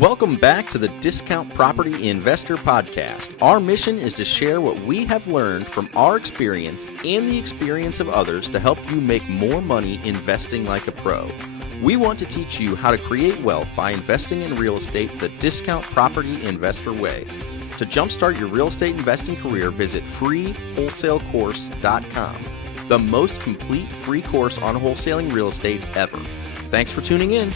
Welcome back to the Discount Property Investor Podcast. Our mission is to share what we have learned from our experience and the experience of others to help you make more money investing like a pro. We want to teach you how to create wealth by investing in real estate the Discount Property Investor way. To jumpstart your real estate investing career, visit freewholesalecourse.com, the most complete free course on wholesaling real estate ever. Thanks for tuning in.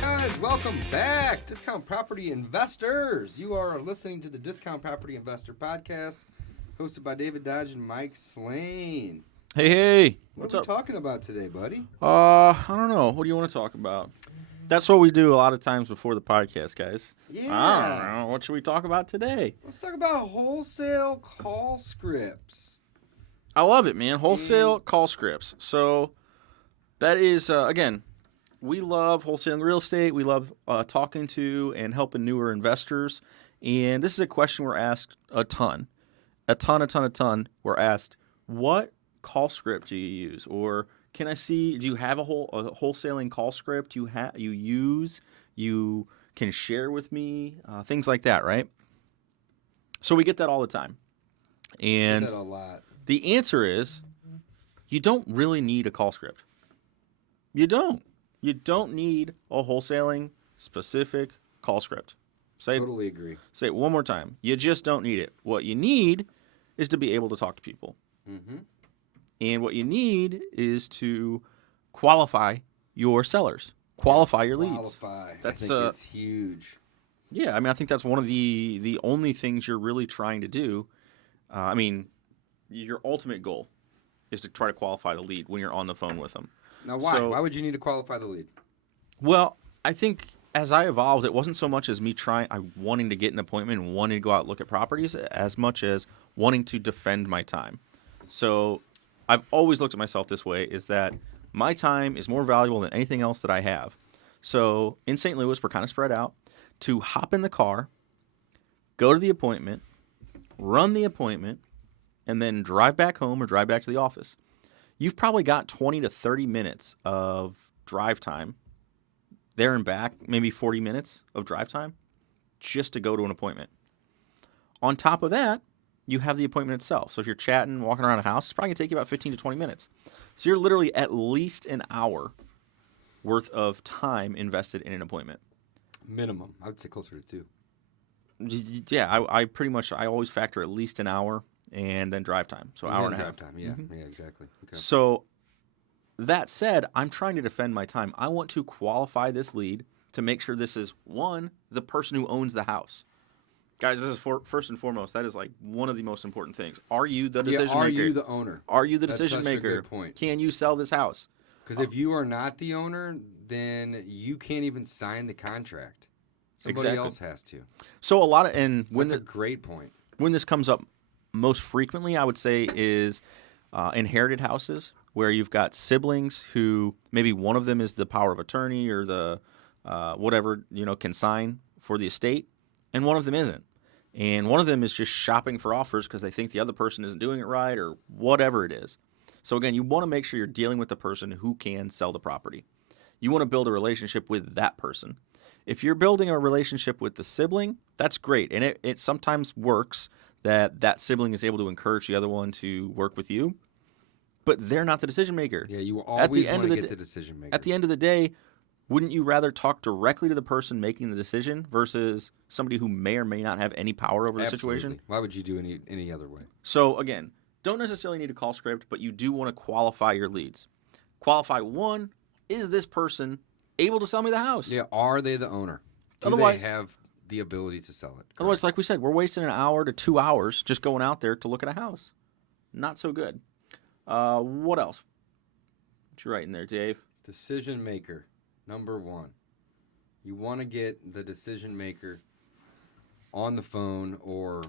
Guys, welcome back, Discount Property Investors. You are listening to the Discount Property Investor Podcast, hosted by Dodge and Mike Slane. Hey, What are we talking about today, buddy? I don't know. What do you want to talk about? That's what we do a lot of times before the podcast, guys. Yeah. I don't know. What should we talk about today? Let's talk about wholesale call scripts. I love it, man. Wholesale call scripts. So that is, again, we love wholesaling real estate. We love talking to and helping newer investors. And this is a question we're asked a ton. We're asked, what call script do you use? Or can I see, do you have a wholesaling call script you can share with me? Things like that, right? So we get that all the time. And Get that a lot. the answer is, you don't really need a call script. You don't. You don't need a wholesaling specific call script. Totally agree. Say it one more time. You just don't need it. What you need is to be able to talk to people. Mm-hmm. And what you need is to qualify your sellers, qualify your leads. Qualify. That's, I think it's huge. Yeah, I mean, I think that's one of the only things you're really trying to do. I mean, your ultimate goal is to try to qualify the lead when you're on the phone with them. Now, why? So, Why would you need to qualify the lead? well, I think as I evolved, it wasn't so much as me wanting to get an appointment and wanting to go out and look at properties as much as wanting to defend my time. So I've always looked at myself this way, is that my time is more valuable than anything else that I have. So in St. Louis, we're kind of spread out. To hop in the car, go to the appointment, run the appointment, and then drive back home or drive back to the office, you've probably got 20 to 30 minutes of drive time there and back, maybe 40 minutes of drive time just to go to an appointment. On top of that, you have the appointment itself. So if you're chatting, walking around a house, it's probably going to take you about 15 to 20 minutes. So you're literally at least an hour worth of time invested in an appointment. Minimum. I would say closer to 2. Yeah, I always factor at least an hour and then drive time. So hour and a half. Drive time, yeah. Mm-hmm. Yeah, exactly. Okay. So that said, I'm trying to defend my time. I want to qualify this lead to make sure this is, one, the person who owns the house. Guys, this is first and foremost, that is like one of the most important things. Are you the decision maker? Are you the owner? Are you the That's decision such a maker? good point. Can you sell this house? Because if you are not the owner, then you can't even sign the contract. Somebody else has to. So a lot of, and That's a great point. when this comes up most frequently, I would say, is inherited houses where you've got siblings who maybe one of them is the power of attorney or the whatever, can sign for the estate, and one of them isn't. And one of them is just shopping for offers because they think the other person isn't doing it right or whatever it is. So again, you want to make sure you're dealing with the person who can sell the property. You want to build a relationship with that person. If you're building a relationship with the sibling, that's great. And it sometimes works that sibling is able to encourage the other one to work with you. But they're not the decision maker. Yeah, you always want to get the decision maker. At the end of the day, wouldn't you rather talk directly to the person making the decision versus somebody who may or may not have any power over the situation? Why would you do any other way? So again, don't necessarily need a call script, but you do want to qualify your leads. Qualify, one, is this person able to sell me the house? Yeah, are they the owner? Do they have the ability to sell it? Correct. Otherwise, like we said, we're wasting an hour to 2 hours just going out there to look at a house. Not so good. What else? What you writing there, Dave? Decision maker, number 1. You want to get the decision maker on the phone, or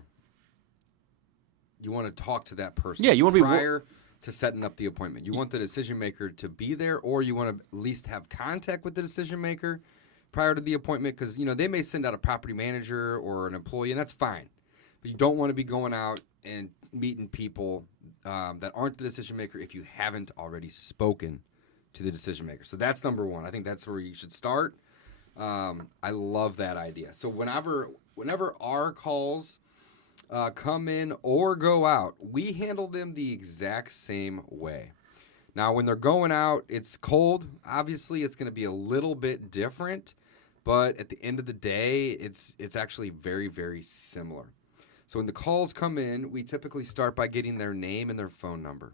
you want to talk to that person. Yeah, you want to be prior to setting up the appointment. You want the decision maker to be there, or you want to at least have contact with the decision maker prior to the appointment, because they may send out a property manager or an employee, and that's fine. But you don't want to be going out and meeting people that aren't the decision maker if you haven't already spoken to the decision maker. So that's number 1. I think that's where you should start. I love that idea. So whenever our calls come in or go out, we handle them the exact same way. Now, when they're going out, it's cold. Obviously, it's going to be a little bit different, but at the end of the day, it's actually very, very similar. So when the calls come in, we typically start by getting their name and their phone number.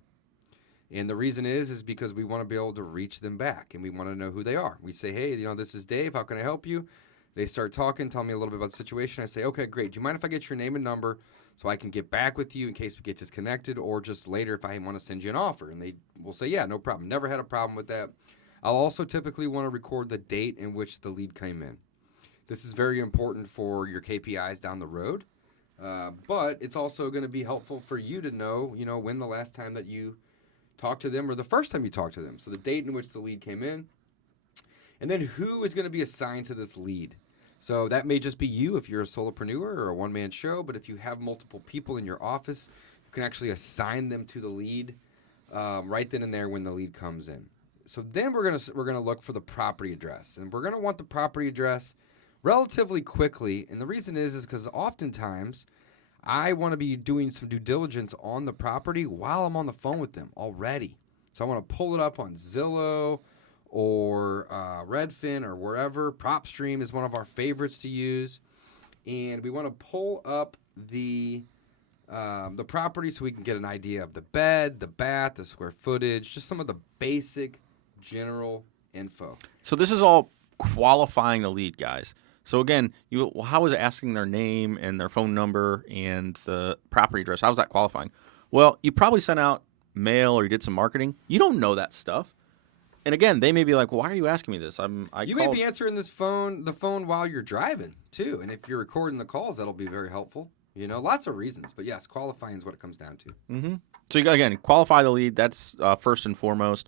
And the reason is because we want to be able to reach them back, and we want to know who they are. We say, hey, this is Dave. How can I help you? They start talking, tell me a little bit about the situation. I say, okay, great. Do you mind if I get your name and number so I can get back with you in case we get disconnected, or just later if I want to send you an offer? And they will say, yeah, no problem. Never had a problem with that. I'll also typically want to record the date in which the lead came in. This is very important for your KPIs down the road, but it's also going to be helpful for you to know, when the last time that you talked to them or the first time you talked to them. So the date in which the lead came in, and then who is going to be assigned to this lead. So that may just be you if you're a solopreneur or a one-man show, but if you have multiple people in your office, you can actually assign them to the lead right then and there when the lead comes in. So then we're gonna look for the property address, and we're gonna want the property address relatively quickly. And the reason is because oftentimes I want to be doing some due diligence on the property while I'm on the phone with them already. So I want to pull it up on Zillow or Redfin or wherever. PropStream is one of our favorites to use, and we want to pull up the property so we can get an idea of the bed, the bath, the square footage, just some of the basic general info. So this is all qualifying the lead, guys. So again, how is asking their name and their phone number and the property address? How is that qualifying? Well, you probably sent out mail or you did some marketing. You don't know that stuff. And again, they may be like, "Why are you asking me this?" You may be answering the phone while you're driving too, and if you're recording the calls, that'll be very helpful. Lots of reasons, but yes, qualifying is what it comes down to. Mm-hmm. So again, qualify the lead. That's first and foremost.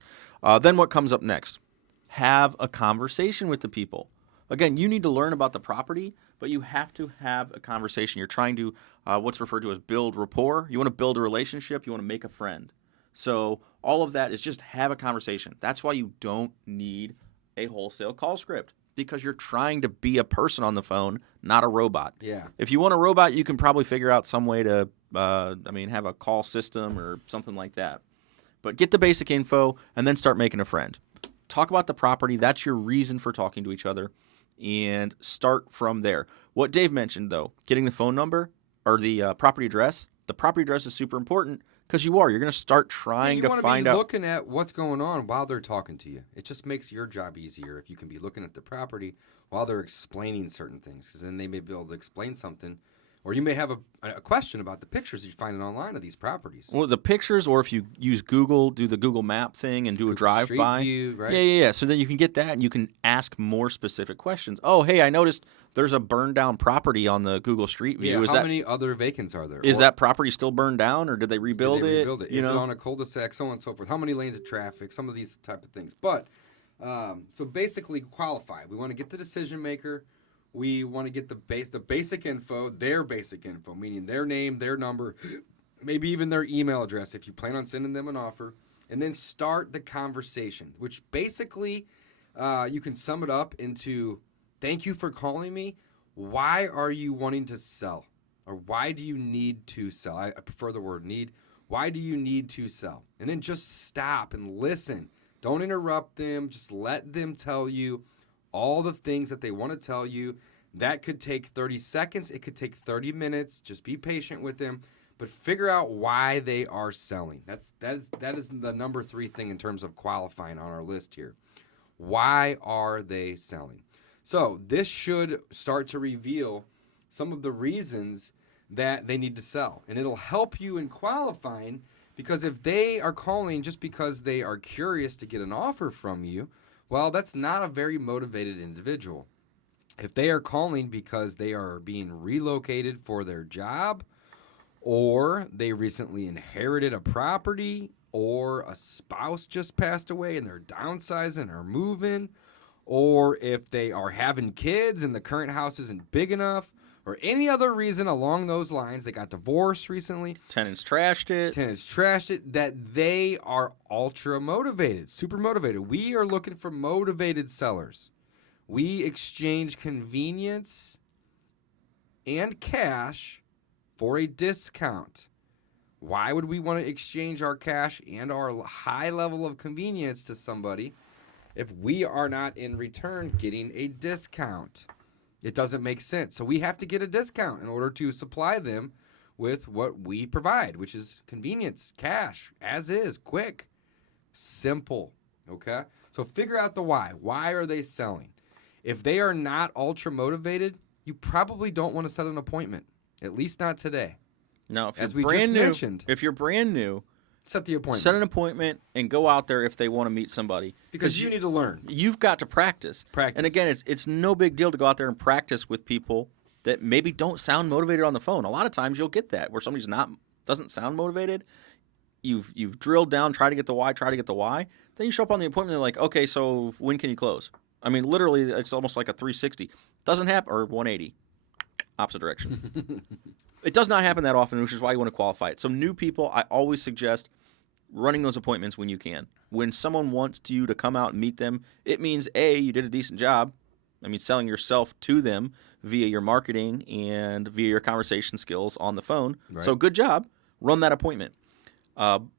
Then what comes up next? Have a conversation with the people. Again, you need to learn about the property, but you have to have a conversation. You're trying to what's referred to as build rapport. You want to build a relationship. You want to make a friend. So all of that is just have a conversation. That's why you don't need a wholesale call script, because you're trying to be a person on the phone, not a robot. Yeah. If you want a robot, you can probably figure out some way to, have a call system or something like that. But get the basic info and then start making a friend. Talk about the property. That's your reason for talking to each other, and start from there. What Dave mentioned, though, getting the phone number or the property address. The property address is super important. Because you're going to start trying to find out. You want to be looking at what's going on while they're talking to you. It just makes your job easier if you can be looking at the property while they're explaining certain things, because then they may be able to explain something. Or you may have a question about the pictures you're finding online of these properties. Well, the pictures, or if you use Google, do the Google Map thing and do a drive-by. Street view, right? Yeah. So then you can get that, and you can ask more specific questions. Oh, hey, I noticed there's a burned-down property on the Google Street View. Yeah, how many other vacants are there? Is that property still burned down, or did they rebuild it? Is it on a cul-de-sac, so on and so forth? How many lanes of traffic? Some of these type of things. But, so basically qualify. We want to get the decision maker. We want to get the basic info, their basic info, meaning their name, their number, maybe even their email address if you plan on sending them an offer, and then start the conversation, which basically you can sum it up into, thank you for calling me. Why are you wanting to sell? Or why do you need to sell? I prefer the word need. Why do you need to sell? And then just stop and listen. Don't interrupt them. Just let them tell you all the things that they want to tell you. That could take 30 seconds. It could take 30 minutes. Just be patient with them, but figure out why they are selling. That is the number 3 thing in terms of qualifying on our list here. Why are they selling? So this should start to reveal some of the reasons that they need to sell, and it'll help you in qualifying, because if they are calling just because they are curious to get an offer from you, well, that's not a very motivated individual. If they are calling because they are being relocated for their job, or they recently inherited a property, or a spouse just passed away and they're downsizing or moving, or if they are having kids and the current house isn't big enough, or any other reason along those lines, they got divorced recently. Tenants trashed it, that they are ultra motivated, super motivated. We are looking for motivated sellers. We exchange convenience and cash for a discount. Why would we want to exchange our cash and our high level of convenience to somebody if we are not in return getting a discount? It doesn't make sense. So we have to get a discount in order to supply them with what we provide, which is convenience, cash, as is, quick, simple, okay? So figure out the why. Why are they selling? If they are not ultra motivated, you probably don't want to set an appointment, at least not today. No, if As you're we just brand new, mentioned. if you're brand new, Set the appointment. set an appointment and go out there if they want to meet somebody. Because you need to learn. You've got to practice. Practice. And again, it's no big deal to go out there and practice with people that maybe don't sound motivated on the phone. A lot of times you'll get that where somebody's doesn't sound motivated. You've drilled down, try to get the why. Then you show up on the appointment, they're like, okay, so when can you close? I mean, literally, it's almost like a 360. Doesn't happen, or 180, opposite direction. It does not happen that often, which is why you want to qualify it. So new people, I always suggest running those appointments when you can. When someone wants you to come out and meet them, it means, A, you did a decent job. I mean, selling yourself to them via your marketing and via your conversation skills on the phone. Right. So good job. Run that appointment.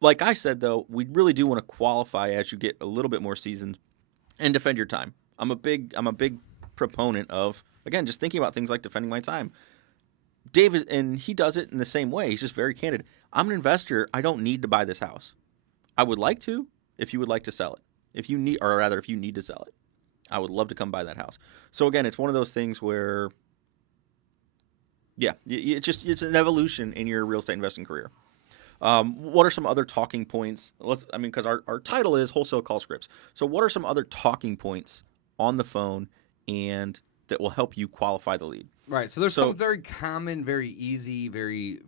Like I said, though, we really do want to qualify as you get a little bit more seasoned and defend your time. I'm a big proponent of, again, just thinking about things like defending my time. David, and he does it in the same way. He's just very candid. I'm an investor. I don't need to buy this house. I would like to if you would like to sell it. If you need to sell it, I would love to come buy that house. So again, it's one of those things where, yeah, it's an evolution in your real estate investing career. What are some other talking points? Because our title is Wholesale Call Scripts. So what are some other talking points on the phone and that will help you qualify the lead? Right. So there's some very common, very easy, very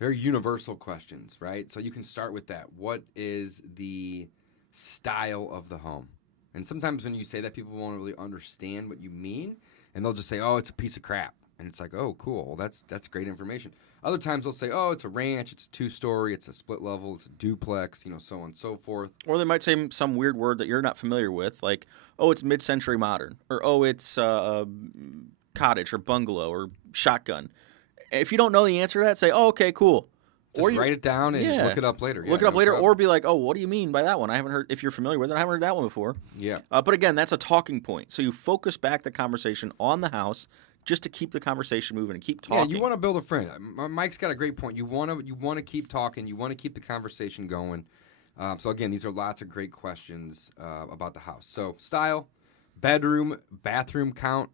universal questions, right? So you can start with that. What is the style of the home? And sometimes when you say that, people won't really understand what you mean, and they'll just say, "Oh, it's a piece of crap." And it's like, "Oh, cool. Well, that's great information." Other times they'll say, "Oh, it's a ranch, it's a 2-story, it's a split level, it's a duplex, so on and so forth." Or they might say some weird word that you're not familiar with, like, "Oh, it's mid-century modern," or "Oh, it's cottage or bungalow or shotgun." If you don't know the answer to that, say, "Oh, okay, cool." Just write it down and look it up later. Look it up later, or be like, "Oh, what do you mean by that one? I haven't heard." If you're familiar with it, I haven't heard that one before. Yeah. But again, that's a talking point. So you focus back the conversation on the house just to keep the conversation moving and keep talking. Yeah, you want to build a friend. Mike's got a great point. You want to keep talking. You want to keep the conversation going. So again, these are lots of great questions about the house. So style, bedroom, bathroom count,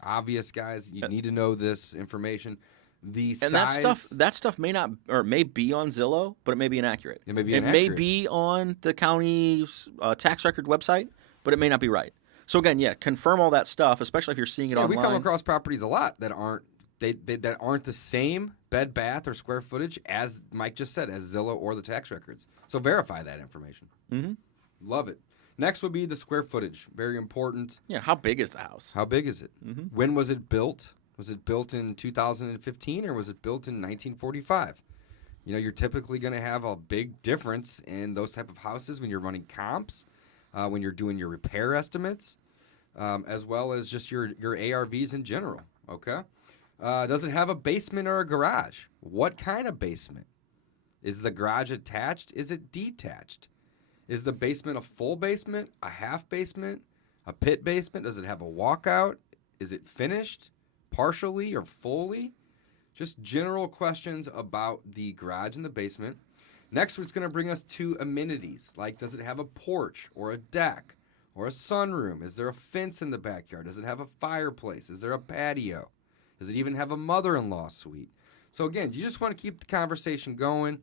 obvious, guys. You need to know this information. The size, that stuff may not, or may be on Zillow, but it may be inaccurate. It may be inaccurate. It may be on the county's tax record website, but it may not be right. So again, confirm all that stuff, especially if you're seeing it online. We come across properties a lot that aren't that aren't the same bed, bath, or square footage as Mike just said, as Zillow or the tax records. So verify that information. Mm-hmm. Love it. Next would be the square footage. Very important. Yeah, how big is the house? How big is it? Mm-hmm. When was it built? Was it built in 2015 or was it built in 1945? You're typically going to have a big difference in those type of houses when you're running comps, when you're doing your repair estimates, as well as just your ARVs in general, okay? Does it have a basement or a garage? What kind of basement? Is the garage attached? Is it detached? Is the basement a full basement, a half basement, a pit basement? Does it have a walkout? Is it finished? Partially or fully? Just general questions about the garage and the basement. Next, it's going to bring us to amenities, like does it have a porch or a deck or a sunroom? Is there a fence in the backyard? Does it have a fireplace? Is there a patio? Does it even have a mother-in-law suite? So again, you just want to keep the conversation going,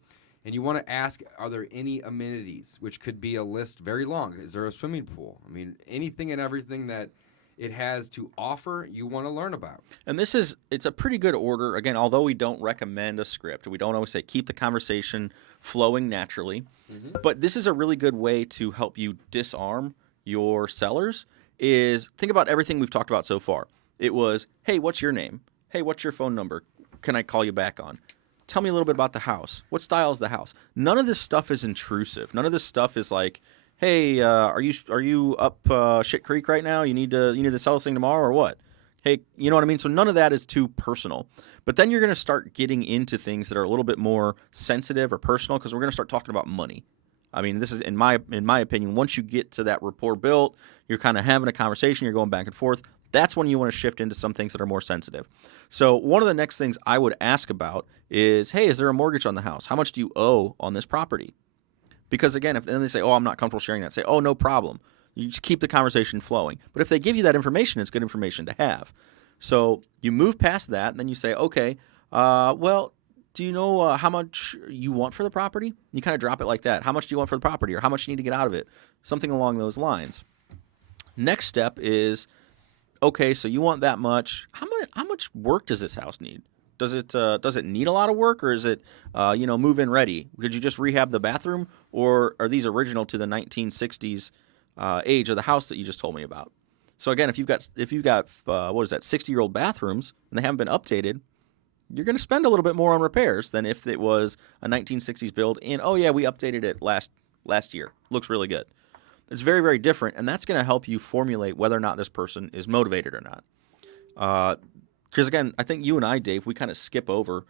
and you want to ask, are there any amenities, which could be a list very long. Is there a swimming pool? I mean, anything and everything that it has to offer, you want to learn about. And it's a pretty good order. Again, although we don't recommend a script, we don't always say keep the conversation flowing naturally. Mm-hmm. But this is a really good way to help you disarm your sellers, is think about everything we've talked about so far. It was, hey, what's your name? Hey, what's your phone number? Can I call you back on? Tell me a little bit about the house. What style is the house? None of this stuff is intrusive. None of this stuff is like, hey, are you up shit creek right now? You need to sell this thing tomorrow or what? Hey, you know what I mean? So none of that is too personal. But then you're going to start getting into things that are a little bit more sensitive or personal because we're going to start talking about money. I mean, this is in my opinion. Once you get to that rapport built, you're kind of having a conversation. You're going back and forth. That's when you want to shift into some things that are more sensitive. So one of the next things I would ask about is, hey, is there a mortgage on the house? How much do you owe on this property? Because again, if then they say, oh, I'm not comfortable sharing that, say, oh, no problem. You just keep the conversation flowing. But if they give you that information, it's good information to have. So you move past that, and then you say, okay, well, do you know how much you want for the property? You kind of drop it like that. How much do you want for the property, or how much you need to get out of it? Something along those lines. Next step is, okay, so you want that much. How much work does this house need? Does it need a lot of work, or is it move in ready? Did you just rehab the bathroom, or are these original to the 1960s age of the house that you just told me about? So again, if you've got what is that, 60-year-old bathrooms and they haven't been updated, you're going to spend a little bit more on repairs than if it was a 1960s build. And oh yeah, we updated it last year. Looks really good. It's very, very different, and that's going to help you formulate whether or not this person is motivated or not. Because again, I think you and I, Dave, we kind of skip over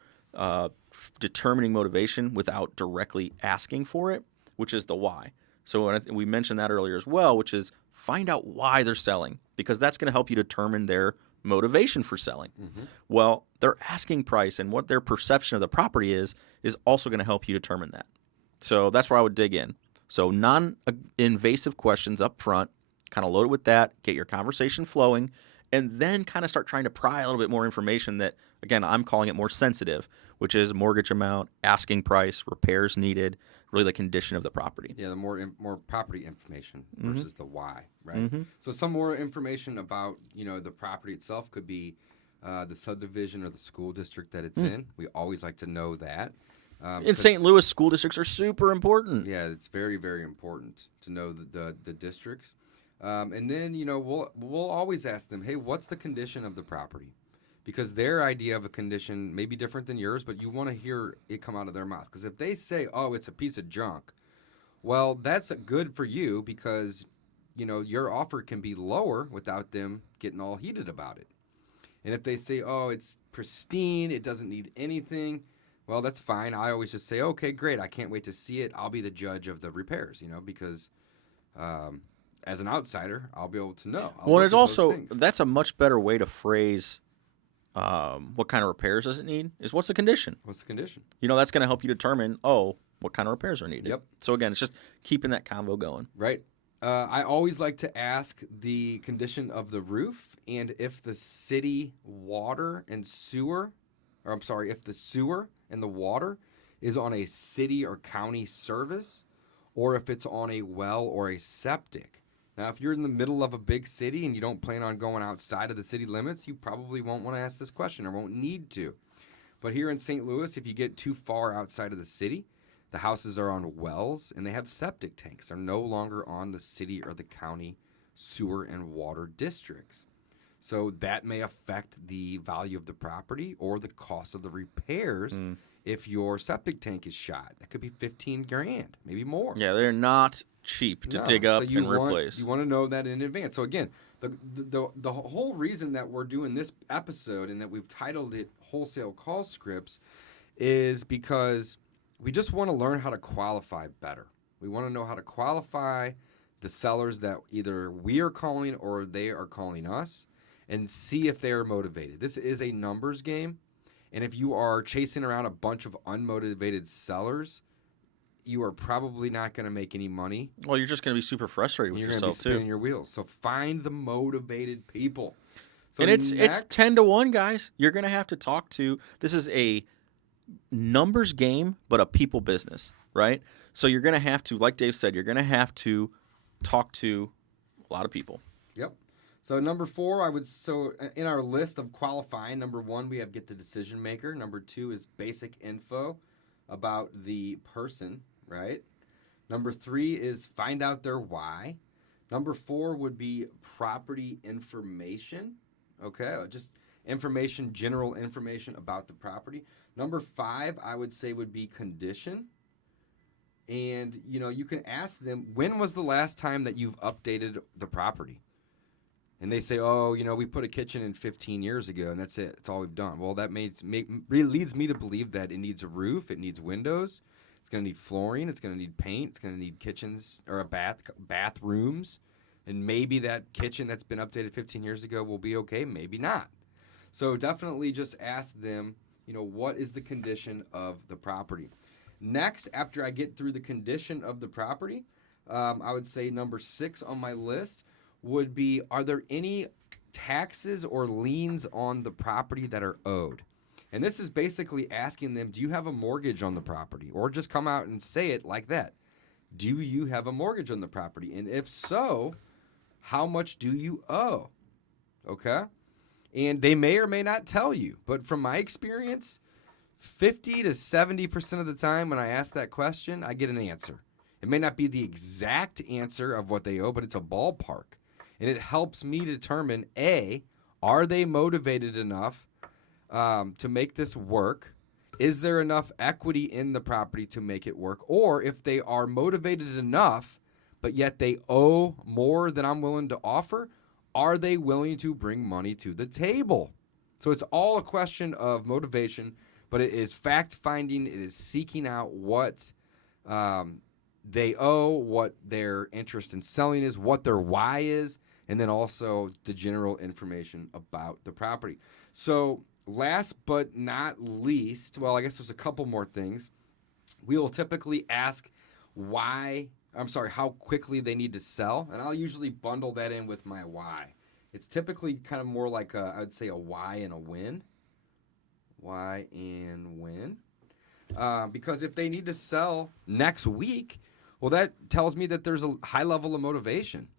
determining motivation without directly asking for it, which is the why. So we mentioned that earlier as well, which is find out why they're selling, because that's going to help you determine their motivation for selling. Mm-hmm. Well, their asking price and what their perception of the property is also going to help you determine that. So that's where I would dig in. So non-invasive questions up front, kind of load it with that, get your conversation flowing, and then kind of start trying to pry a little bit more information that, again, I'm calling it more sensitive, which is mortgage amount, asking price, repairs needed, really the condition of the property. Yeah, the more property information versus the why, right? Mm-hmm. So some more information about, the property itself could be the subdivision or the school district that it's in. We always like to know that. In St. Louis, school districts are super important. Yeah, it's very, very important to know the districts. And then, we'll always ask them, hey, what's the condition of the property? Because their idea of a condition may be different than yours, but you want to hear it come out of their mouth. Because if they say, oh, it's a piece of junk, well, that's good for you because, your offer can be lower without them getting all heated about it. And if they say, oh, it's pristine, it doesn't need anything, well, that's fine. I always just say, okay, great. I can't wait to see it. I'll be the judge of the repairs, because as an outsider, I'll be able to know. Well, it's also, that's a much better way to phrase what kind of repairs does it need is what's the condition? What's the condition? That's going to help you determine, what kind of repairs are needed. Yep. So again, it's just keeping that convo going. Right. I always like to ask the condition of the roof and if the city water and sewer, if the sewer and the water is on a city or county service or if it's on a well or a septic. Now, if you're in the middle of a big city and you don't plan on going outside of the city limits, you probably won't want to ask this question or won't need to. But here in St. Louis, if you get too far outside of the city, the houses are on wells and they have septic tanks. They're no longer on the city or the county sewer and water districts. So that may affect the value of the property or the cost of the repairs if your septic tank is shot. That could be $15,000, maybe more. Yeah, they're not cheap to dig up and replace. You want to know that in advance. So again, the whole reason that we're doing this episode and that we've titled it Wholesale Call Scripts is because we just want to learn how to qualify better. We want to know how to qualify the sellers that either we are calling or they are calling us and see if they are motivated. This is a numbers game. And if you are chasing around a bunch of unmotivated sellers, you are probably not going to make any money. Well, you're just going to be super frustrated with yourself, too. You're going to be spinning your wheels. So find the motivated people. So and it's 10-1, guys. You're going to have to talk to. This is a numbers game, but a people business, right? So you're going to have to, like Dave said, you're going to have to talk to a lot of people. Yep. So number 4, in our list of qualifying, number 1, we have get the decision maker. Number 2 is basic info about the person, right? Number 3 is find out their why. Number 4 would be property information. Okay, just information, general information about the property. Number 5, I would say, would be condition. And, you can ask them, when was the last time that you've updated the property? And they say, oh, we put a kitchen in 15 years ago, and that's it. That's all we've done. Well, that really leads me to believe that it needs a roof, it needs windows, it's going to need flooring, it's going to need paint, it's going to need kitchens or bathrooms, and maybe that kitchen that's been updated 15 years ago will be okay, maybe not. So definitely just ask them, what is the condition of the property? Next, after I get through the condition of the property, I would say number 6 on my list would be, are there any taxes or liens on the property that are owed? And this is basically asking them, do you have a mortgage on the property? Or just come out and say it like that. Do you have a mortgage on the property? And if so, how much do you owe? Okay? And they may or may not tell you. But from my experience, 50 to 70% of the time when I ask that question, I get an answer. It may not be the exact answer of what they owe, but it's a ballpark. And it helps me determine, A, are they motivated enough to make this work? Is there enough equity in the property to make it work? Or if they are motivated enough, but yet they owe more than I'm willing to offer, are they willing to bring money to the table? So it's all a question of motivation, but it is fact-finding. It is seeking out what they owe, what their interest in selling is, what their why is, and then also the general information about the property. So last but not least, well, I guess there's a couple more things. We will typically ask how quickly they need to sell, and I'll usually bundle that in with my why. It's typically kind of more like I would say a why and a win. Why and win. Because if they need to sell next week, well, that tells me that there's a high level of motivation.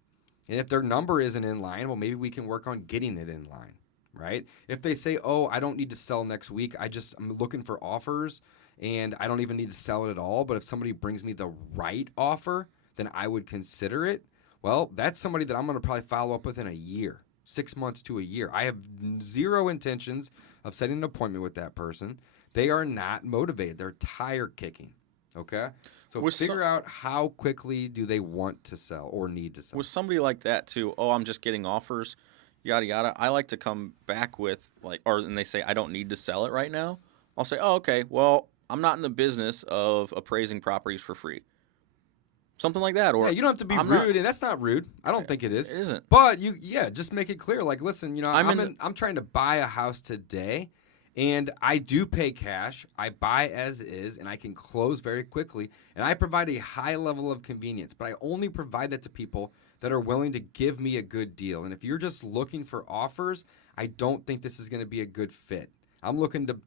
And if their number isn't in line, well, maybe we can work on getting it in line, right? If they say, oh, I don't need to sell next week, I'm looking for offers, and I don't even need to sell it at all, but if somebody brings me the right offer, then I would consider it. Well, that's somebody that I'm going to probably follow up with in a year, 6 months to a year. I have zero intentions of setting an appointment with that person. They are not motivated. They're tire kicking, okay? So figure out how quickly do they want to sell or need to sell. With somebody like that too, oh, I'm just getting offers, yada yada. I like to come back with and they say I don't need to sell it right now. I'll say, oh, okay, well, I'm not in the business of appraising properties for free. Something like that. Or yeah, you don't have to be rude, and that's not rude. I don't think it is. It isn't. But just make it clear. Like, listen, I'm trying to buy a house today, and I do pay cash. I buy as is, and I can close very quickly, and I provide a high level of convenience. But I only provide that to people that are willing to give me a good deal. And if you're just looking for offers, I don't think this is going to be a good fit. I'm looking to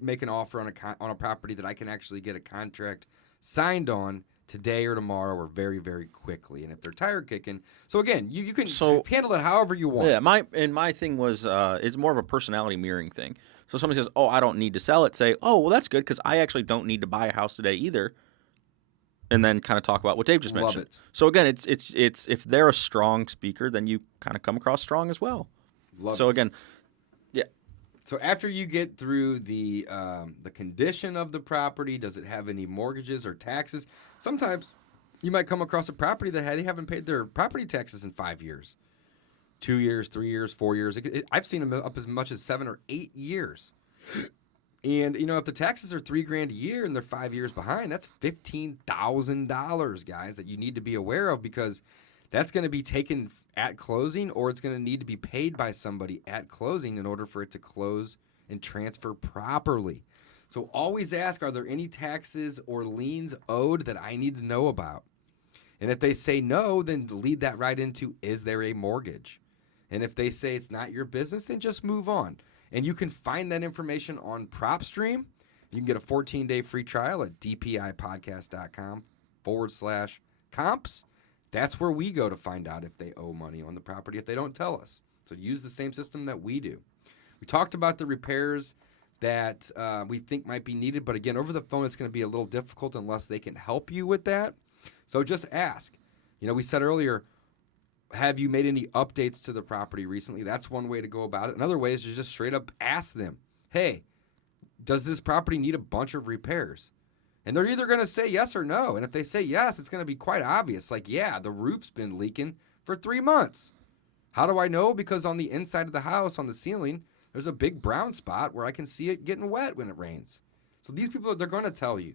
make an offer on a property that I can actually get a contract signed on today or tomorrow or very, very quickly. And if they're tire kicking, so again, you can handle it however you want. Yeah, my thing was it's more of a personality mirroring thing. So somebody says, "Oh, I don't need to sell it." Say, "Oh, well, that's good because I actually don't need to buy a house today either." And then kind of talk about what Dave just mentioned. It. So again, it's if they're a strong speaker, then you kind of come across strong as well. Again, yeah. So after you get through the condition of the property, does it have any mortgages or taxes? Sometimes you might come across a property that they haven't paid their property taxes in 5 years, 2 years, 3 years, 4 years. I've seen them up as much as 7 or 8 years. And if the taxes are $3,000 a year and they're 5 years behind, that's $15,000, guys, that you need to be aware of, because that's going to be taken at closing, or it's going to need to be paid by somebody at closing in order for it to close and transfer properly. So always ask, are there any taxes or liens owed that I need to know about? And if they say no, then lead that right into, is there a mortgage? And if they say it's not your business, then just move on. And you can find that information on PropStream. You can get a 14-day free trial at dpipodcast.com/comps. That's where we go to find out if they owe money on the property if they don't tell us. So use the same system that we do. We talked about the repairs that we think might be needed, but again, over the phone, it's going to be a little difficult unless they can help you with that. So just ask. We said earlier, have you made any updates to the property recently? That's one way to go about it. Another way is to just straight up ask them, hey, does this property need a bunch of repairs? And they're either going to say yes or no. And if they say yes, it's going to be quite obvious. Like, yeah, the roof's been leaking for 3 months. How do I know? Because on the inside of the house, on the ceiling, there's a big brown spot where I can see it getting wet when it rains. So these people, they're going to tell you.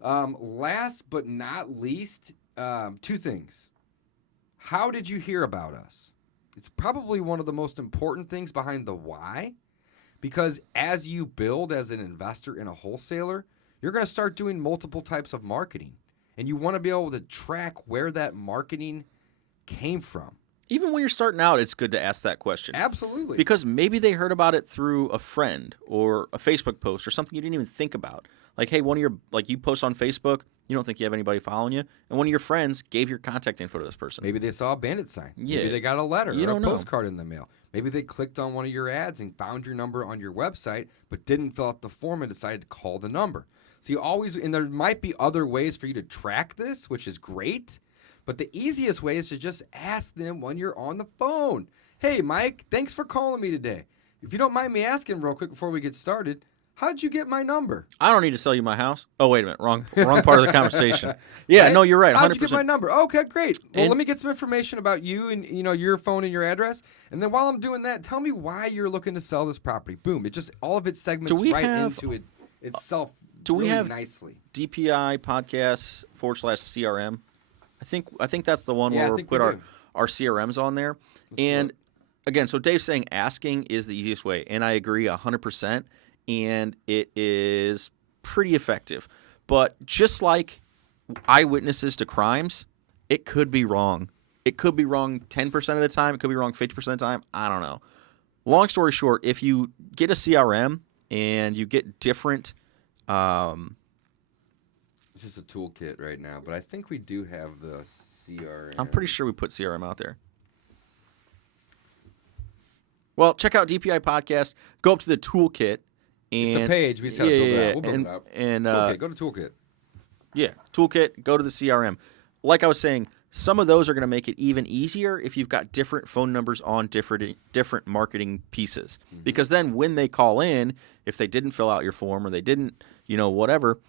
Last but not least, 2 things. How did you hear about us? It's probably one of the most important things behind the why, because as you build as an investor in a wholesaler, you're going to start doing multiple types of marketing, and you want to be able to track where that marketing came from. Even when you're starting out, it's good to ask that question. Absolutely. Because maybe they heard about it through a friend or a Facebook post or something you didn't even think about. Like, hey, you post on Facebook, you don't think you have anybody following you, and one of your friends gave your contact info to this person. Maybe they saw a bandit sign. Yeah. Maybe they got a letter You or a don't know. postcard in the mail. Maybe they clicked on one of your ads and found your number on your website, but didn't fill out the form and decided to call the number. So you always, and there might be other ways for you to track this, which is great. But the easiest way is to just ask them when you're on the phone. Hey, Mike, thanks for calling me today. If you don't mind me asking real quick before we get started, how'd you get my number? I don't need to sell you my house. Oh, wait a minute. Wrong part of the conversation. Yeah, Right? no, you're right. 100%. How'd you get my number? Okay, great. Well, And- let me get some information about you and your phone and your address. And then while I'm doing that, tell me why you're looking to sell this property. Boom. It just all of it segments Do we right have- into it itself. do we really have- nicely? DPI podcast /CRM. I think that's the one Yeah, I where we think put we our, do. our CRMs on there. And again, so Dave's saying asking is the easiest way. And I agree 100%. And it is pretty effective. But just like eyewitnesses to crimes, it could be wrong. It could be wrong 10% of the time. It could be wrong 50% of the time. I don't know. Long story short, if you get a CRM and you get different It's just a toolkit right now, but I think we do have the CRM. I'm pretty sure we put CRM out there. Well, check out DPI Podcast. Go up to the toolkit. And, It's a page. We just gotta build it out. We'll build and, it out. And, Toolkit. Go to Toolkit. yeah, toolkit. Go to the CRM. Like I was saying, some of those are going to make it even easier if you've got different phone numbers on different marketing pieces. Mm-hmm. Because then when they call in, if they didn't fill out your form or they didn't, whatever,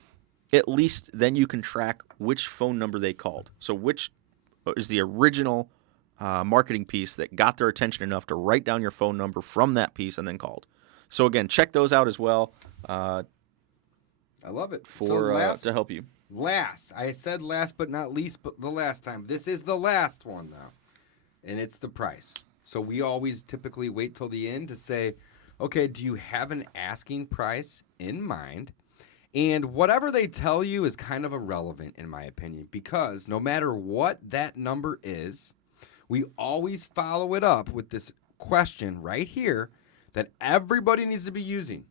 at least then you can track which phone number they called. So which is the original marketing piece that got their attention enough to write down your phone number from that piece and then called. So again, check those out as well I love it. to help you. Last. I said last but not least, but the last time. This is the last one now. And it's the price. So we always typically wait till the end to say, okay, do you have an asking price in mind? And whatever they tell you is kind of irrelevant in my opinion, because no matter what that number is, we always follow it up with this question right here that everybody needs to be using.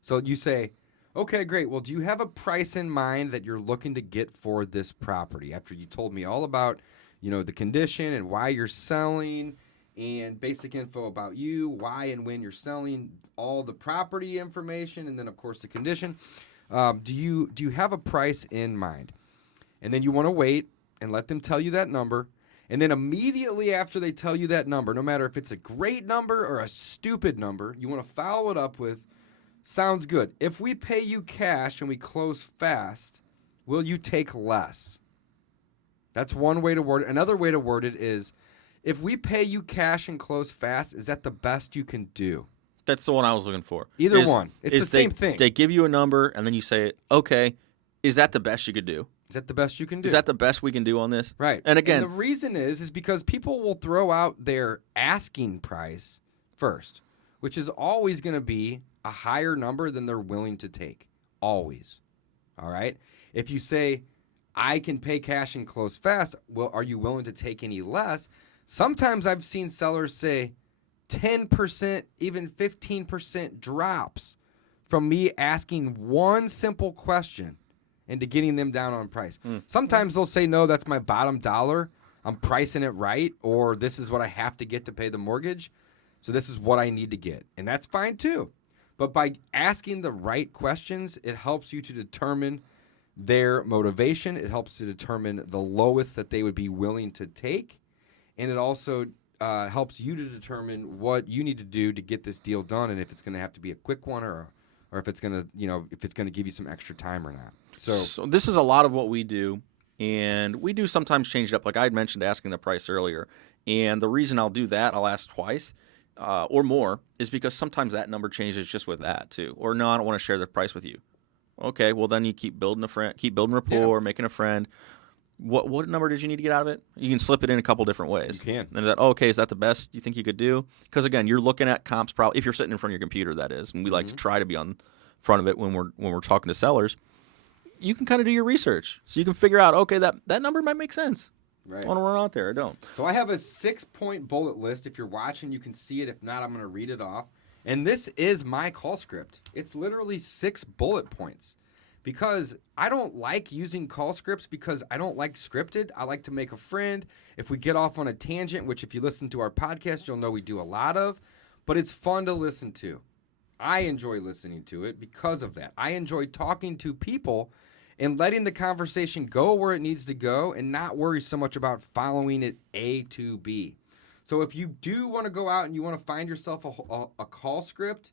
So you say, okay, great. Well, do you have a price in mind that you're looking to get for this property? After you told me all about, the condition and why you're selling and basic info about you, why and when you're selling, all the property information, and then of course the condition. Do you have a price in mind? And then you want to wait and let them tell you that number. And then immediately after they tell you that number, no matter if it's a great number or a stupid number, you want to follow it up with, sounds good. If we pay you cash and we close fast, will you take less? That's one way to word it. Another way to word it is, if we pay you cash and close fast, is that the best you can do? That's the one I was looking for. Either one. It's the same thing. They give you a number, and then you say, okay, is that the best you could do? Is that the best you can do? Is that the best we can do on this? Right. And again, the reason is because people will throw out their asking price first, which is always going to be a higher number than they're willing to take. Always. All right? If you say, I can pay cash and close fast, well, are you willing to take any less? Sometimes I've seen sellers say 10%, even 15% drops from me asking one simple question into getting them down on price. Sometimes they'll say, no, that's my bottom dollar. I'm pricing it right, or this is what I have to get to pay the mortgage. So this is what I need to get. And that's fine too. But by asking the right questions, it helps you to determine their motivation. It helps to determine the lowest that they would be willing to take. And it also helps you to determine what you need to do to get this deal done, and if it's going to have to be a quick one or or if it's going to, if it's going to give you some extra time or not. So this is a lot of what we do, and we do sometimes change it up. Like I had mentioned asking the price earlier, and the reason I'll do that, I'll ask twice or more, is because sometimes that number changes just with that too. Or no, I don't want to share the price with you. Okay, well then you keep building rapport, making a friend. What number did you need to get out of it? You can slip it in a couple different ways. You can. And okay, is that the best you think you could do? Because again, you're looking at comps. Probably if you're sitting in front of your computer, that is, and we like to try to be on front of it when we're talking to sellers. You can kind of do your research, so you can figure out, okay, that number might make sense. Right. I want to run out there or don't. So I have a 6-point bullet list. If you're watching, you can see it. If not, I'm going to read it off. And this is my call script. It's literally 6 bullet points. Because I don't like using call scripts because I don't like scripted. I like to make a friend. If we get off on a tangent, which if you listen to our podcast, you'll know we do a lot of, but it's fun to listen to. I enjoy listening to it because of that. I enjoy talking to people and letting the conversation go where it needs to go and not worry so much about following it A to B. So if you do want to go out and you want to find yourself a call script,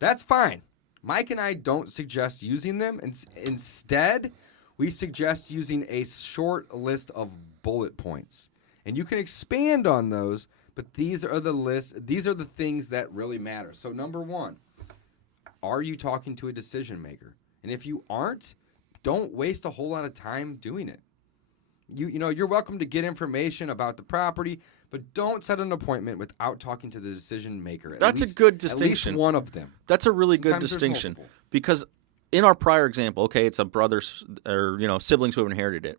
that's fine. Mike and I don't suggest using them. Instead, we suggest using a short list of bullet points. And you can expand on those, but these are the lists. These are the things that really matter. So number 1, are you talking to a decision maker? And if you aren't, don't waste a whole lot of time doing it. You're welcome to get information about the property, but don't set an appointment without talking to the decision maker. That's a good distinction. At least one of them. That's a really good Sometimes there's distinction multiple. because in our prior example, okay, it's a brothers or siblings who have inherited it.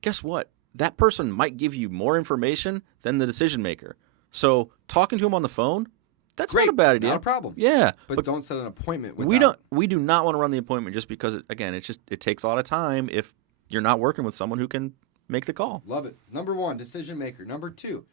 Guess what? That person might give you more information than the decision maker. So talking to him on the phone, that's Great. not a bad idea. Not a problem. Yeah, But don't set an appointment without. we do not want to run the appointment just because it takes a lot of time if you're not working with someone who can make the call. Love it. Number 1, decision maker. Number 2,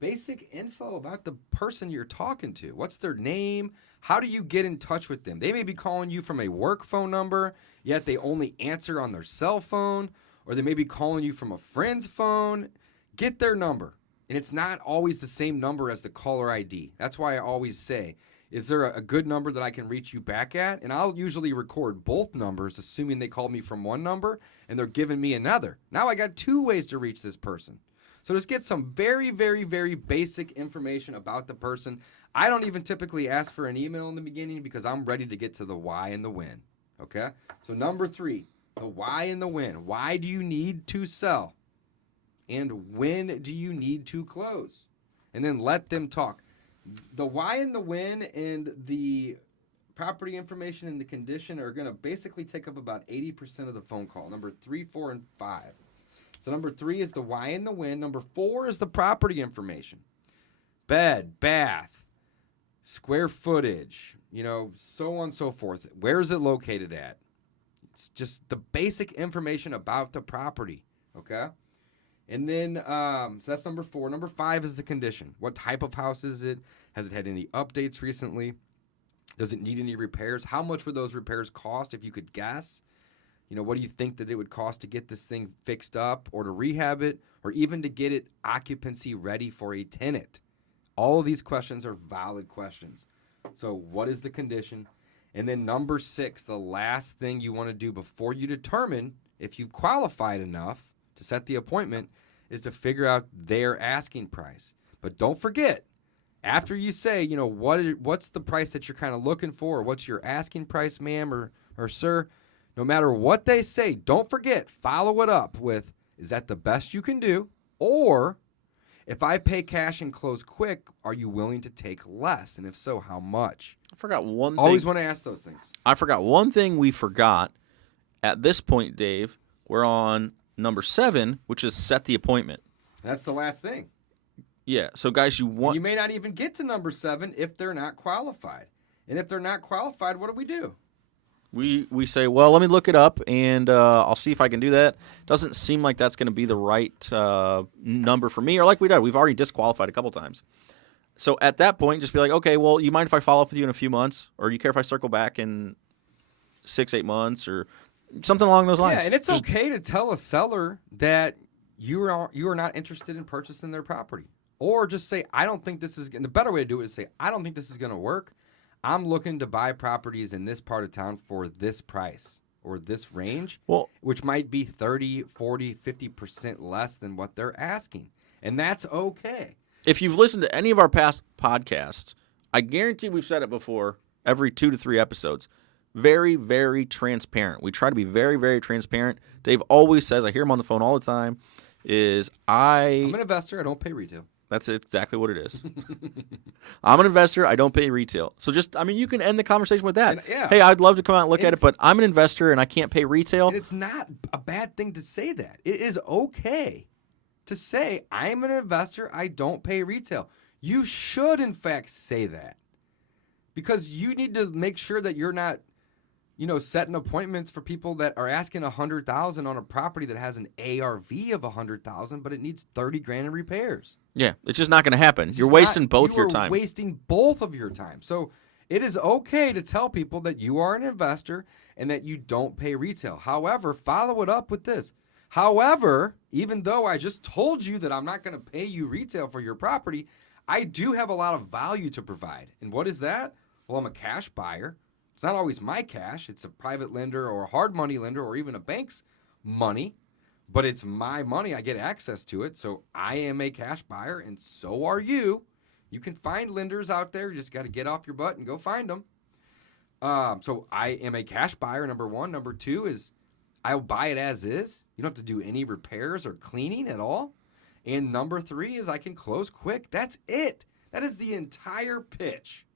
basic info about the person you're talking to. What's their name? How do you get in touch with them? They may be calling you from a work phone number, yet they only answer on their cell phone, or they may be calling you from a friend's phone. Get their number. And it's not always the same number as the caller ID. That's why I always say, is there a good number that I can reach you back at? And I'll usually record both numbers, assuming they called me from one number and they're giving me another. Now I got 2 ways to reach this person. So just get some very, very, very basic information about the person. I don't even typically ask for an email in the beginning because I'm ready to get to the why and the when. Okay? So number 3, the why and the when. Why do you need to sell? And when do you need to close? And then let them talk. The why and the when and the property information and the condition are going to basically take up about 80% of the phone call. Number 3, 4, and 5. So number 3 is the why and the when. Number 4 is the property information. Bed, bath, square footage, so on and so forth. Where is it located at? It's just the basic information about the property, okay? And then, so that's number 4. Number 5 is the condition. What type of house is it? Has it had any updates recently? Does it need any repairs? How much would those repairs cost if you could guess? What do you think that it would cost to get this thing fixed up or to rehab it or even to get it occupancy ready for a tenant? All of these questions are valid questions. So what is the condition? And then number 6, the last thing you want to do before you determine if you've qualified enough to set the appointment is to figure out their asking price. But don't forget, after you say, what's the price that you're kind of looking for, or what's your asking price, ma'am or sir, no matter what they say, don't forget, follow it up with, is that the best you can do? Or if I pay cash and close quick, are you willing to take less? And if so, how much? I forgot one thing. Always want to ask those things. I forgot one thing we forgot. At this point, Dave, we're on number 7, which is set the appointment. That's the last thing. Yeah. So, guys, you may not even get to number 7 if they're not qualified. And if they're not qualified, what do we do? We say, well, let me look it up, and I'll see if I can do that. Doesn't seem like that's going to be the right number for me, or like we've already disqualified a couple times. So at that point, just be like, okay, well, you mind if I follow up with you in a few months, or you care if I circle back in 6-8 months, or something along those lines? Yeah, and it's okay to tell a seller that you are not interested in purchasing their property, or just say, I don't think this is. And the better way to do it is say, I don't think this is going to work. I'm looking to buy properties in this part of town for this price or this range, Well, which might be 30, 40, 50% less than what they're asking. And that's okay. if you've listened to any of our past podcasts, I guarantee we've said it before every 2 to 3 episodes. Very, very transparent. We try to be very, very transparent. Dave always says, I hear him on the phone all the time, I'm an investor. I don't pay retail. That's exactly what it is. I'm an investor. I don't pay retail. So you can end the conversation with that. And, yeah. Hey, I'd love to come out and look at it, but I'm an investor and I can't pay retail. And it's not a bad thing to say that. It is okay to say, I'm an investor. I don't pay retail. You should, in fact, say that because you need to make sure that you're not, setting appointments for people that are asking $100,000 on a property that has an ARV of $100,000, but it needs $30,000 in repairs. Yeah, it's just not going to happen. You're wasting both your time. You're wasting both of your time. So it is okay to tell people that you are an investor and that you don't pay retail. However, follow it up with this. However, even though I just told you that I'm not going to pay you retail for your property, I do have a lot of value to provide. And what is that? Well, I'm a cash buyer. It's not always my cash. It's a private lender or a hard money lender or even a bank's money, but it's my money. I get access to it. So I am a cash buyer and so are you. You can find lenders out there. You just got to get off your butt and go find them. So I am a cash buyer, number one. Number two is I'll buy it as is. You don't have to do any repairs or cleaning at all. And number three is I can close quick. That's it. That is the entire pitch.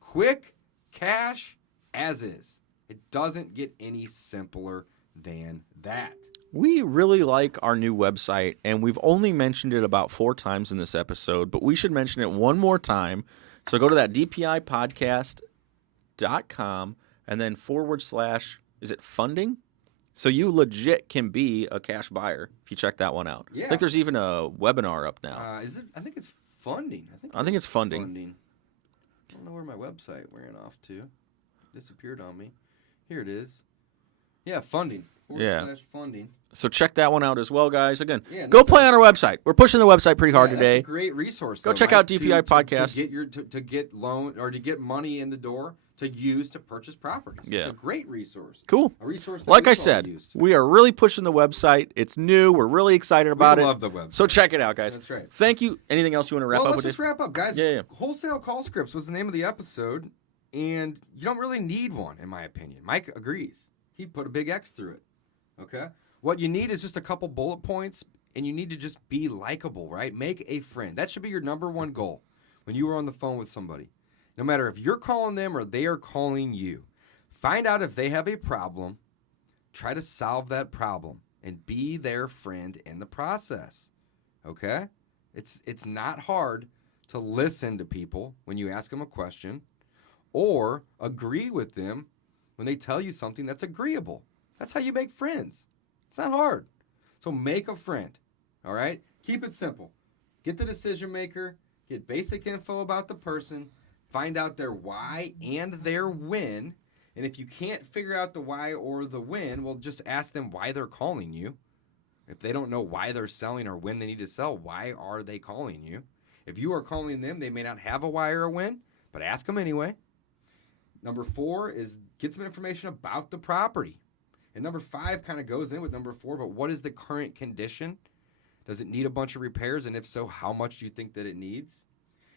Quick, cash, as is. It doesn't get any simpler than that. We really like our new website, and we've only mentioned it about 4 times in this episode, but we should mention it one more time. So go to that dpipodcast.com and then / is it funding? So you legit can be a cash buyer if you check that one out. Yeah. I think there's even a webinar up now. Is it? I think it's funding. I think it's funding. I don't know where my website ran off to. Disappeared on me. Here it is. Yeah, funding. / funding. So check that one out as well, guys. Again, Yeah, go play on our website. We're pushing the website pretty hard today. That's a great resource. Go check out DPI Podcast. To get loan or to get money in the door to use to purchase properties. Yeah. It's a great resource. Cool. A resource that Like I we've all said, used. we are really pushing the website. It's new. We're really excited about it. We love the website. So check it out, guys. That's right. Thank you. Anything else you want to wrap up Let's with? just wrap up, guys. Yeah. Wholesale Call Scripts was the name of the episode, and you don't really need one, in my opinion. Mike agrees. He put a big X through it. Okay? What you need is just a couple bullet points, and you need to just be likable, right? Make a friend. That should be your number one goal when you are on the phone with somebody. No matter if you're calling them or they are calling you, find out if they have a problem, try to solve that problem, and be their friend in the process. Okay? It's not hard to listen to people when you ask them a question or agree with them when they tell you something that's agreeable. That's how you make friends. It's not hard. So make a friend, all right? Keep it simple. Get the decision maker, get basic info about the person, find out their why and their when, and if you can't figure out the why or the when, well, just ask them why they're calling you. If they don't know why they're selling or when they need to sell, why are they calling you? If you are calling them, they may not have a why or a when, but ask them anyway. Number 4 is get some information about the property. And number 5 kind of goes in with number 4, but what is the current condition? Does it need a bunch of repairs? And if so, how much do you think that it needs?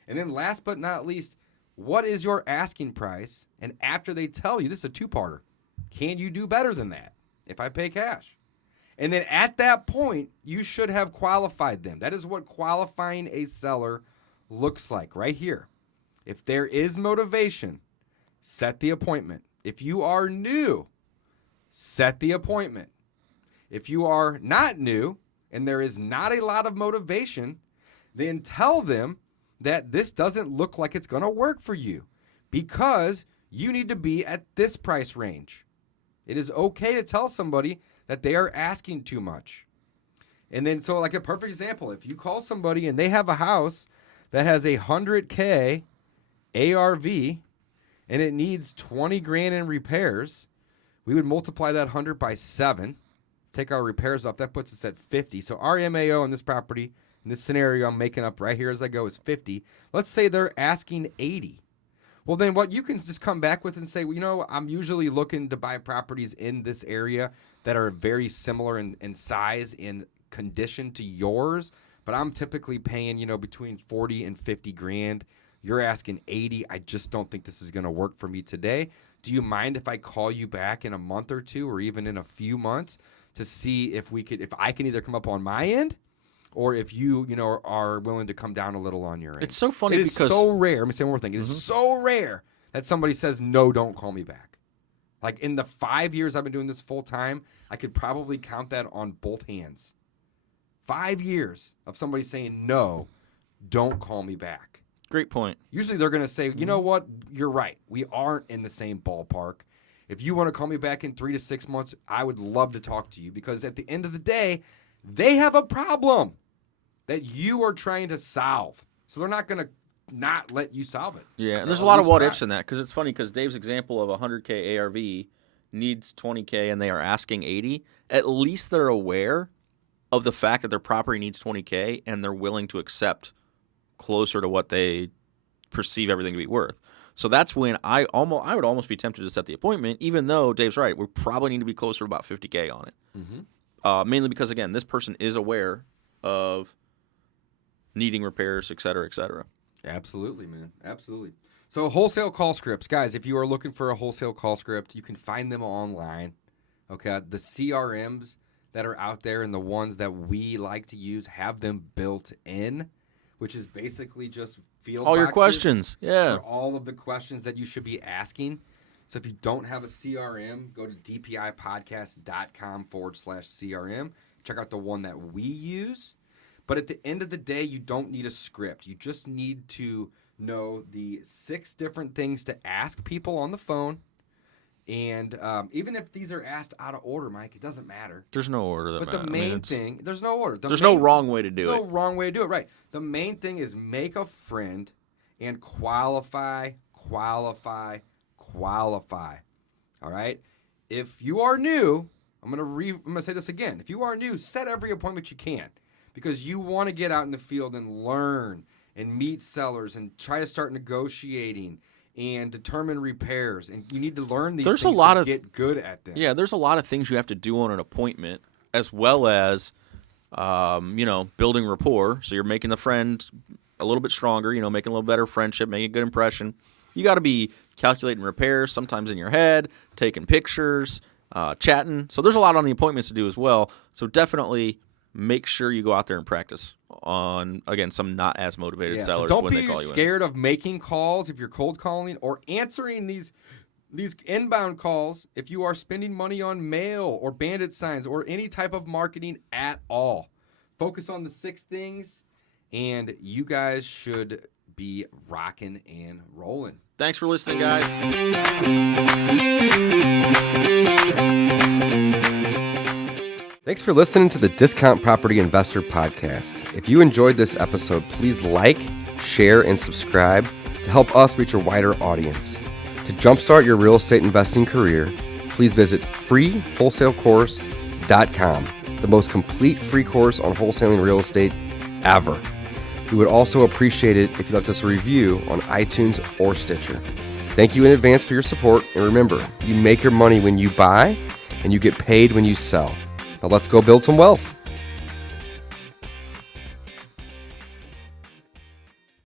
And then last but not least, what is your asking price? And after they tell you, this is a 2-parter. Can you do better than that if I pay cash? And then at that point, you should have qualified them. That is what qualifying a seller looks like right here. If there is motivation, set the appointment. If you are new, set the appointment. If you are not new and there is not a lot of motivation, then tell them that this doesn't look like it's going to work for you because you need to be at this price range. It is okay to tell somebody that they are asking too much. And then, so like a perfect example, if you call somebody and they have a house that has a $100K ARV and it needs $20,000 in repairs, we would multiply that 100 by 7, take our repairs off. That puts us at 50. So our MAO on this property, in this scenario I'm making up right here as I go, is 50. Let's say they're asking 80. Well, then what you can just come back with and say, well, you know, I'm usually looking to buy properties in this area that are very similar in size and condition to yours, but I'm typically paying, you know, between 40 and 50 grand. You're asking 80. I just don't think this is going to work for me today. Do you mind if I call you back in a month or two or even in a few months to see if I can either come up on my end or if you know, are willing to come down a little on your end? It's so funny because because it's so rare. Let me say one more thing. It is so rare that somebody says, no, don't call me back. Like in the 5 years I've been doing this full time, I could probably count that on both hands. 5 years of somebody saying, no, don't call me back. great point. Usually they're going to say, you know what? You're right. We aren't in the same ballpark. If you want to call me back in 3 to 6 months, I would love to talk to you because at the end of the day, they have a problem that you are trying to solve. So they're not going to not let you solve it. Yeah, and there's a Or lot at of least what try. ifs in that because it's funny because Dave's example of 100K ARV needs 20K and they are asking 80. At least they're aware of the fact that their property needs 20K and they're willing to accept closer to what they perceive everything to be worth. So that's when I would almost be tempted to set the appointment, even though Dave's right. We probably need to be closer to about 50K on it. Mainly because, again, this person is aware of needing repairs, et cetera, et cetera. Absolutely, man. Absolutely. So wholesale call scripts. Guys, if you are looking for a wholesale call script, you can find them online. Okay. The CRMs that are out there and the ones that we like to use have them built in, which is basically just field All your boxes questions. Yeah. for all of the questions that you should be asking. So if you don't have a CRM, go to dpipodcast.com/CRM. Check out the one that we use. But at the end of the day, you don't need a script. You just need to know the 6 different things to ask people on the phone. And even if these are asked out of order, Mike, it doesn't matter. There's no order that But the matters. main thing, there's no order. There's no wrong way to do There's it. no wrong way to do it, right. The main thing is make a friend and qualify. All right? If you are new, I'm gonna say this again. If you are new, set every appointment you can because you want to get out in the field and learn and meet sellers and try to start negotiating and determine repairs. And you need to learn these There's things a lot to of get good at them. Yeah, there's a lot of things you have to do on an appointment, as well as, building rapport. So you're making the friend a little bit stronger, making a little better friendship, making a good impression. You got to be calculating repairs, sometimes in your head, taking pictures, chatting. So there's a lot on the appointments to do as well. So definitely make sure you go out there and practice on, again, some not as motivated sellers so when they don't call be you scared of making calls if you're cold calling or answering these inbound calls if you are spending money on mail or bandit signs or any type of marketing at all. Focus on the 6 things, and you guys should be rocking and rolling. Thanks for listening, guys. Thanks for listening to the Discount Property Investor Podcast. If you enjoyed this episode, please like, share, and subscribe to help us reach a wider audience. To jumpstart your real estate investing career, please visit freewholesalecourse.com, the most complete free course on wholesaling real estate ever. We would also appreciate it if you left us a review on iTunes or Stitcher. Thank you in advance for your support, and remember, you make your money when you buy, and you get paid when you sell. Now let's go build some wealth.